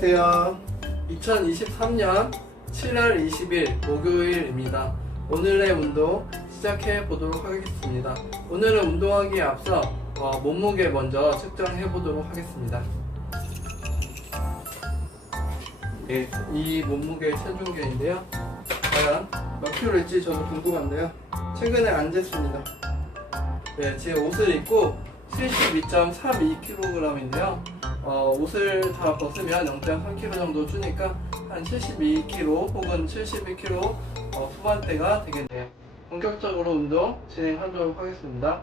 안녕하세요. 2023년 7월 20일 목요일입니다. 오늘의 운동 시작해 보도록 하겠습니다. 오늘은 운동하기에 앞서 어, 몸무게 먼저 측정해 보도록 하겠습니다. 네, 이 몸무게 체중계인데요. 과연 몇 킬로일지 저도 궁금한데요. 최근에 안 쟀습니다. 네, 제 옷을 입고 72.32kg인데요. 어, 옷을 다 벗으면 0.3kg 정도 주니까 한 72kg 혹은 71kg 어, 후반대가 되겠네요. 본격적으로 운동 진행하도록 하겠습니다.